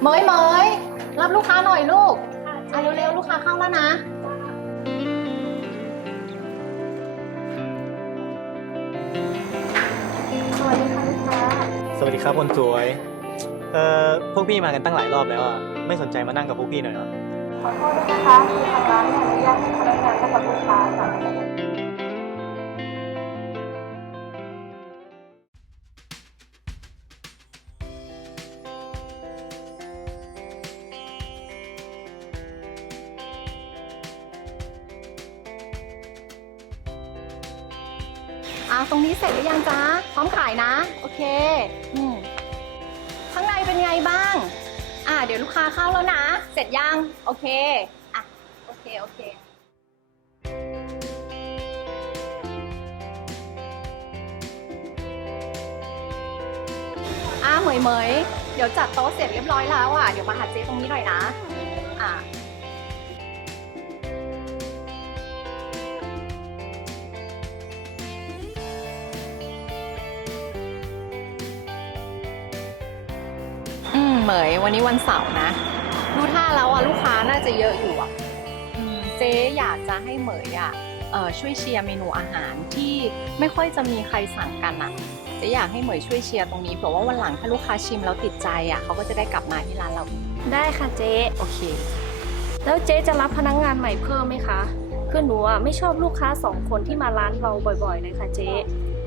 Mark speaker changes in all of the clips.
Speaker 1: เหมยเหมยรับลูกค้าหน่อยลูกอะเร็วๆลูกค้าเข้าแล้วนะ
Speaker 2: สวัสดีค่ะลูกค้า
Speaker 3: สวัสดีครับคนสวย เอ่อ พวกพี่มากันตั้งหลายรอบแล้วอะ ไม่สนใจมานั่งกับพวกพี่หน่อยเหรอ
Speaker 2: ขอโทษด้วยนะคะคือทางร้านไม่อนุญาตให้พนักงานนั่งกับลูกค้าค่ะ
Speaker 1: ตรงนี้เสร็จหรือยังจ๊ะ พร้อมขายนะ โอเคอืมข้างในเป็นไงบ้าง อะเดี๋ยวลูกค้าเข้าแล้วนะ เสร็จยัง โอเค อะ โอเค โอเคอะเหมยเหมยเดี๋ยวจัดโต๊ะเสร็จเรียบร้อยแล้วอะ เดี๋ยวมาหาเจ๊ตรงนี้หน่อยนะ อะ เหมยวันนี้วันเสาร์นะ ดูท่าแล้วอะลูกค้าน่าจะเยอะอยู่อะอืมเจ๊อยากจะให้เหมยอะเอ่อช่วยเชียร์เมนูอาหารที่ไม่ค่อยจะมีใครสั่งกันอะเจ๊อยากให้เหมยช่วยเชียร์ตรงนี้เผื่อว่าวันหลังถ้าลูกค้าชิมแล้วติดใจอะเขาก็จะได้กลับมาที่ร้านเราอีก
Speaker 2: ได้ค่ะเจ๊
Speaker 1: โอเค
Speaker 2: แล้วเจ๊จะรับพนักงานใหม่เพิ่มไหมคะคือหนูอะไม่ชอบลูกค้าสองคนที่มาร้านเราบ่อยๆเลยค่ะเจ๊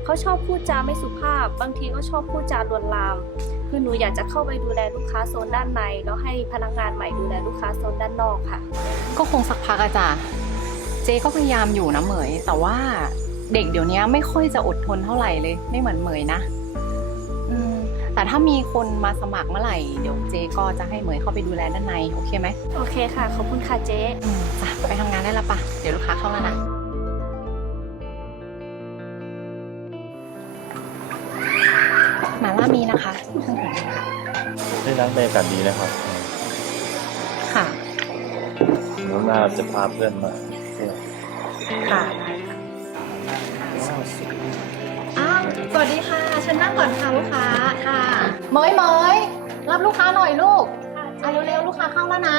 Speaker 2: เขาชอบพูดจาไม่สุภาพ บางทีก็ชอบพูดจาลวนลามคือหนูอยากจะเข้าไปดูแลลูกค้าโซนด้านในแล้วให้พนักงานใหม่ดูแลลูกค้าโซนด้านนอกค่ะ
Speaker 1: ก็คงสักพักอะจ้ะเจ๊ก็พยายามอยู่นะเหมย แต่ว่าเด็กเดี๋ยวนี้ไม่ค่อยจะอดทนเท่าไหร่เลย ไม่เหมือนเหมยนะอืมแต่ถ้ามีคนมาสมัครเมื่อไหร่เดี๋ยวเจ๊ก็จะให้เหมยเข้าไปดูแลด้านในโอเคไหม
Speaker 2: โอเคค่ะ ขอบคุณค่ะเจ๊
Speaker 1: อืมจ้ะไปทำงานได้และปะเดี๋ยวลูกค้าเข้าแล้วนะ มาล่ามีนะคะเครื่องดื่มค่ะ
Speaker 4: ได้ร้านบรรยากาศดีนะครับ
Speaker 1: ค่ะ
Speaker 4: หนูน่าจะพาเพื่อนมาเที่ยว
Speaker 1: ค่ะได้ค่ะอ้าวสวัสดีค่ะฉันนั่งก่อนค่ะลูกค้าค่ะเหมยเหมยรับลูกค้าหน่อยลูกอะเร็วๆลูกค้าเข้าแล้วนะ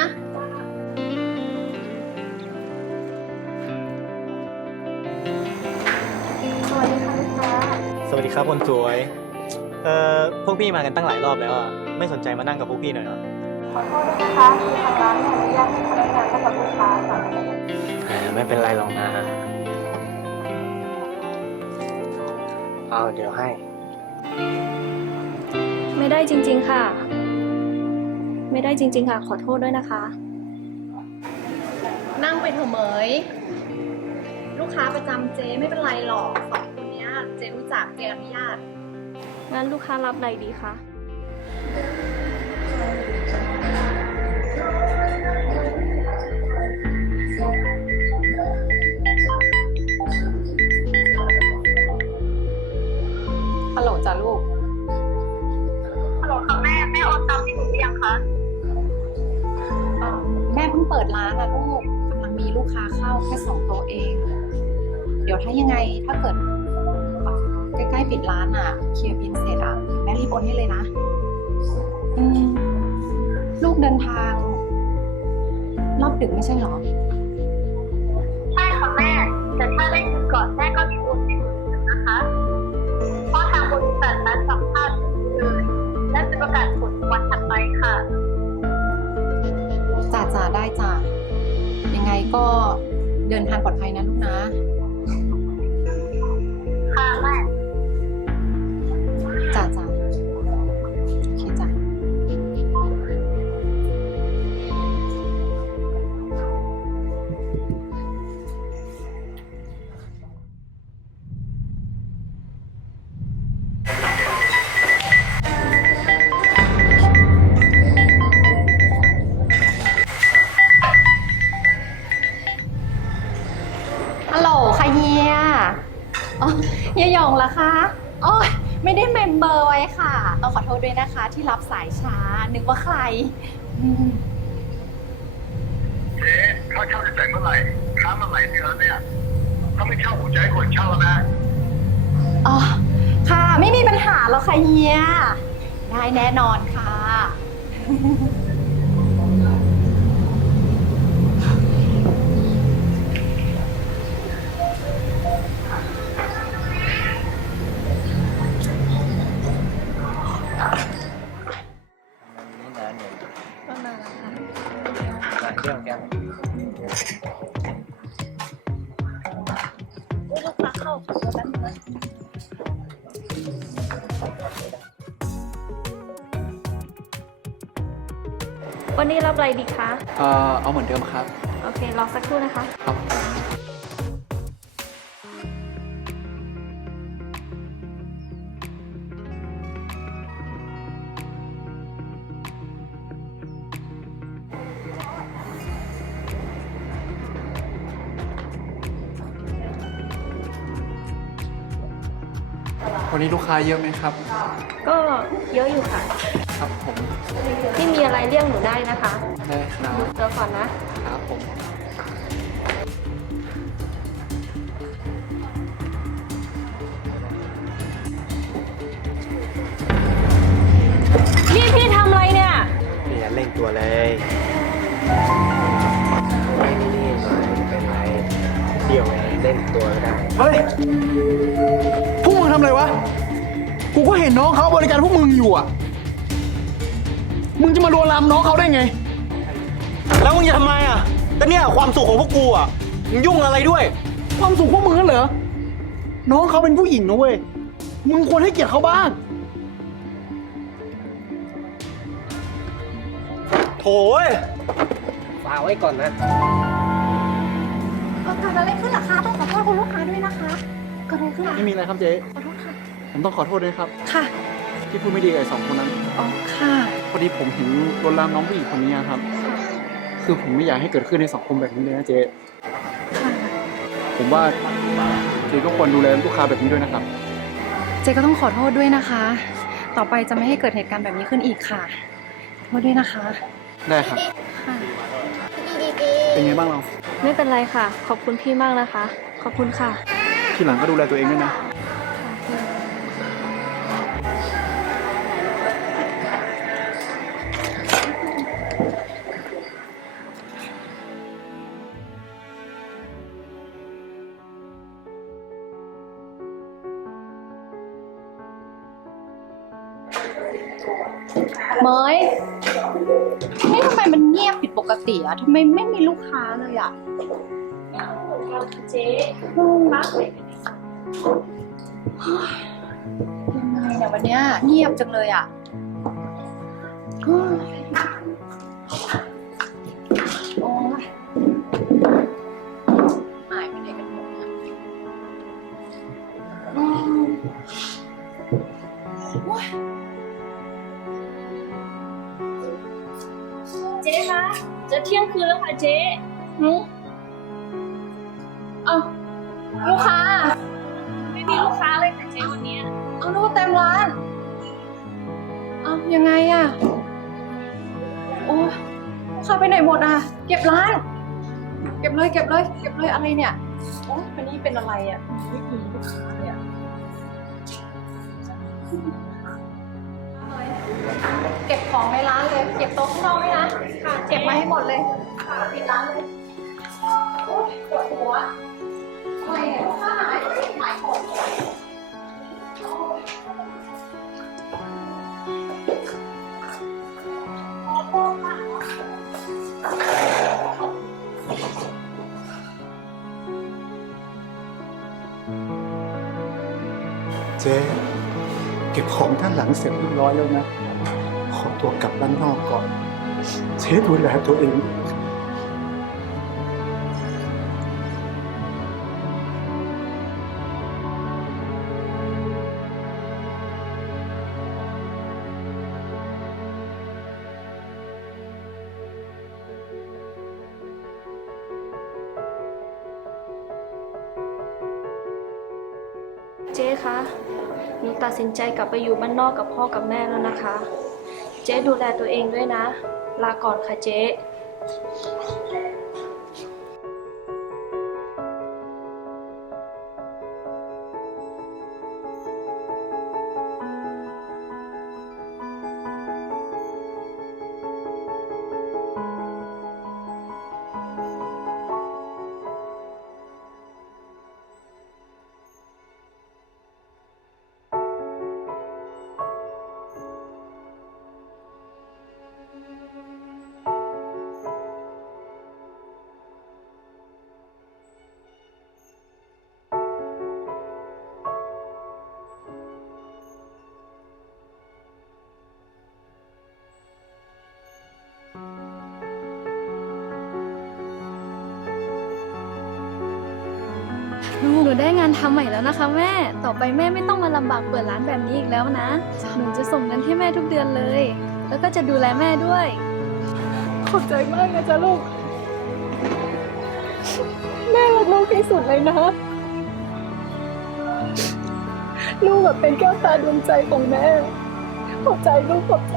Speaker 2: สวัสดีค่ะลูกค้า
Speaker 3: สวัสดีครับคนสวย เอ่อพวกพี่มากันตั้งหลายรอบแล้วอะ ไม่สนใจมานั่งกับพวกพี่หน่อยเหรอ
Speaker 2: ขอโทษด้วยนะคะคือทางร้านไม่อนุญาตให้พนักงานนั่งกับลูกค้าค่ะ
Speaker 3: แหมไม่เป็นไรหรอกนะ เอาเดี๋ยวให้
Speaker 2: ไม่ได้จริง ๆค่ะ ไม่ได้จริง ๆ ค่ะ ขอโทษด้วยนะคะ
Speaker 1: นั่งไปเถอะเหมย ลูกค้าประจำเจไม่เป็นไรหรอกสองคนเนี้ยเจรู้จักเจอนุญาต
Speaker 2: งั้นลูกค้ารับอะไรดีคะ
Speaker 1: ฮัลโหลจ้ะลูก
Speaker 5: ฮัลโหลค่ะแม่ แม่โอนตังค์ให้หนูหรือยังคะ
Speaker 1: แม่เพิ่งเปิดร้านนะลูกกำลังมีลูกค้าเข้าแค่สองโต๊ะเอง เดี๋ยวถ้ายังไงถ้าเกิดเอ่อ ใกล้ๆปิดร้านอะ เคลียร์บินเสร็จอะแม่รีบโอนให้เลยนะอืมลูกเดินทาง รอบดึกไม่ใช่เหรอ
Speaker 5: ใช่ค่ะแม่ แต่ถ้าได้เงินก่อนแม่ก็จะโอนให้หนูนะคะ เพราะทางบริษัทนัดสัมภาษณ์เลยและจะประกาศผลวันถัดไปค่ะ
Speaker 1: จ่าจ่าได้จ่ายังไงก็เดินทางปลอดภัยนะลูกนะ
Speaker 5: ค่ะ
Speaker 1: ฮียอ๋อเฮียหยองเหรอคะโอ้ยไม่ได้เมมเบอร์ไว้ค่ะ ต้องขอโทษด้วยนะคะ ที่รับสายช้า นึกว่าใครอืม
Speaker 6: เจ๊ค่าเช่าจะแต่งเมื่อไหร่ค้างมาหลายเดือนแล้วเนี่ยถ้าไม่เช่าผมจะให้คนเช่าแล้วนะ
Speaker 1: อ๋อ ค่ะ ไม่มีปัญหาหรอกค่ะเฮีย ได้แน่นอนค่ะ
Speaker 4: เข้า
Speaker 2: ขอตัวแป๊บนึงนะวันนี้รับอะไรดีคะ
Speaker 7: เอ่อเอาเหมือนเดิมครับ
Speaker 2: โอเค รอสักครู่นะคะ
Speaker 7: ครับ วันนี้ลูกค้าเยอะไหมครับ
Speaker 2: ก็เยอะอยู่ค่ะ
Speaker 7: ครับผม
Speaker 2: ที่มีอะไรเรียกหนูได้นะคะ
Speaker 7: ได้ครับ
Speaker 2: เดี๋ยวก่อนนะ
Speaker 7: ครับผม
Speaker 2: นี่พี่ทำอะไรเนี่ย
Speaker 3: นี่อย่าเร่งตัวเลยไม่นี่นี่หน่อยเป็นไรเดี่ยวไงเล่นตัวไม่ได้
Speaker 8: เฮ้ย เห็นน้องเขาบริการพวกมึงอยู่อะ มึงจะมาลวนลามน้องเขาได้ไง
Speaker 3: แล้วมึงจะทำไมอะแต่เนี่ยความสุขของพวกกูอะ มึงยุ่งอะไรด้วย
Speaker 8: ความสุขพวกมึงนั่นเหรอ น้องเขาเป็นผู้หญิงนะเว้ย มึงควรให้เกียรติเขาบ้าง
Speaker 3: โถยฝากไว้ก่อนนะ
Speaker 1: เกิดอะไรขึ้นล่ะคะต้องขอโทษคุณลูกค้าด้วยนะคะเกิดอะไรขึ้นล่ะ
Speaker 8: ไม่มีอะไรครับเจ๊
Speaker 1: ขอโทษค่ะ
Speaker 8: ผมต้องขอโทษด้วยครับ
Speaker 1: ค่ะ
Speaker 8: ที่พูดไม่ดีกับไอ้สองคนนั้น
Speaker 1: อ๋อ ค่ะ
Speaker 8: พอดีผมเห็นลวนลามน้องผู้หญิงคนนี้ครับ คือผมไม่อยากให้เกิดขึ้นในสังคมแบบนี้เลยนะเจ๊
Speaker 1: ค่ะ
Speaker 8: ผมว่าเจ๊ก็ควรดูแลลูกค้าแบบนี้ด้วยนะครับ
Speaker 1: เจก็ต้องขอโทษด้วยนะคะ ต่อไปจะไม่ให้เกิดเหตุการณ์แบบนี้ขึ้นอีกค่ะ ขอโทษด้วยนะคะ
Speaker 8: ได้ครับ
Speaker 1: ค่ะ
Speaker 8: เป็นไงบ้างเรา
Speaker 2: ไม่เป็นไรค่ะ ขอบคุณพี่มากนะคะ ขอบคุณค่ะ
Speaker 8: ทีหลังก็ดูแลตัวเองด้วยนะ
Speaker 1: กติอะทำไมไม่มีลูกค้าเลยอะ
Speaker 2: เจ๊รักเลย
Speaker 1: ยังไงเนี่ยวันเนี้ยเงียบจังเลยอะเฮ้ยโอ้ยหายไปไหนกันหมดเนี่ยอืมโอ้ย
Speaker 2: จะเที่ยงคืนแล้วค่ะเจ๊
Speaker 1: หืมเอาลูกค้า
Speaker 2: ไม่มีลูกค้าเลยค่ะเจ๊วันเนี้ย
Speaker 1: เอานึกว่าเต็มร้าน เอายังไงอะโอ้ลูกค้าไปไหนหมดอะเก็บร้าน เก็บเลยเก็บเลยเก็บเลยอะไรเนี่ย โอ้วันนี้เป็นอะไรอะไม่มีลูกค้าเลยอะ เก็บของในร้านเลย เก็บโต๊ะข้างนอกด้วยนะค่ะเก็บมาให้หมดเลยค่ะปิดร้านเลยโอ้ยปวดหัวอะไรเนี่ยลูกค้าหายหายหมด
Speaker 8: เจ๊ เก็บของท่านหลังเสร็จเรียบร้อยแล้วนะ ขอตัวกลับบ้านนอกก่อนเจ๊ดูแลตัวเอง
Speaker 2: เจ๊คะ หนูตัดสินใจกลับไปอยู่บ้านนอกกับพ่อกับแม่แล้วนะคะ เจ๊ดูแลตัวเองด้วยนะ ลาก่อนค่ะเจ๊ ได้งานทำใหม่แล้วนะคะ แม่ ต่อไปแม่ไม่ต้องมาลำบากเปิดร้านแบบนี้อีกแล้วนะ หนูจะส่งเงินให้แม่ทุกเดือนเลย แล้วก็จะดูแลแม่ด้วย
Speaker 1: ขอบใจมากนะจ๊ะลูก แม่รักลูกที่สุดเลยนะ ลูกแบบเป็นแก้วตาดวงใจของแม่ ขอบใจลูกขอบใจ